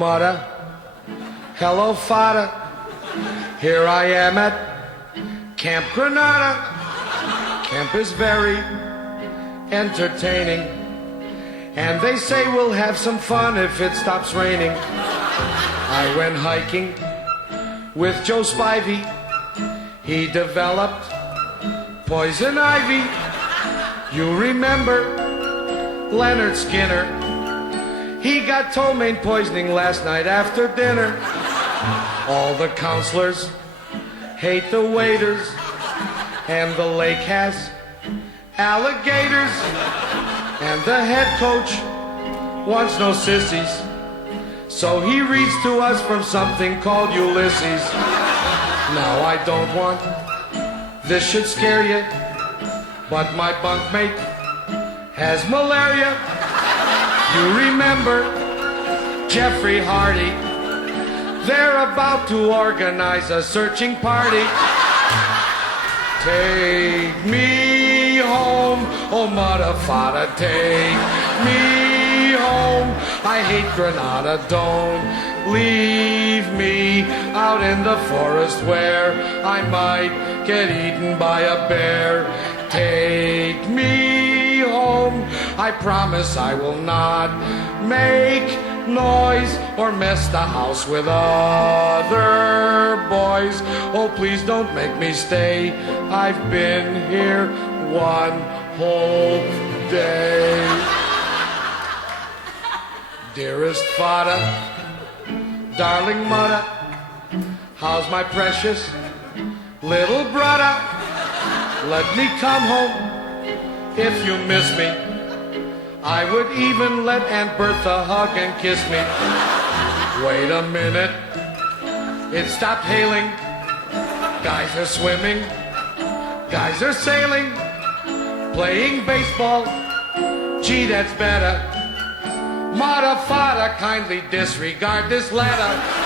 Muddah Hello Fuddah. Here I am at Camp Granada. Camp is very entertaining, and they say we'll have some fun if it stops raining. I went hiking with Joe Spivey. He developed poison ivy. You remember Leonard Skinner? He got ptomaine poisoning last night after dinner. All the counselors hate the waiters, and the lake has alligators, and the head coach wants no sissies, so he reads to us from something called Ulysses. Now I don't want this should scare you, but my bunkmate has malaria. You remember Jeffrey Hardy? They're about to organize a searching party. Take me home, oh Muddah Fuddah, take me home. I hate Granada, don't leave me out in the forest where I might get eaten by a bear. Take me home, I promise I will not make noise or mess the house with other boys. Oh, please don't make me stay. I've been here one whole day. Dearest Fuddah, darling Muddah, how's my precious little brother? Let me come home if you miss me. I would even let Aunt Bertha hug and kiss me. Wait a minute, it stopped hailing. Guys are swimming, guys are sailing, playing baseball. Gee, that's better. Muddah Fuddah, kindly disregard this letter.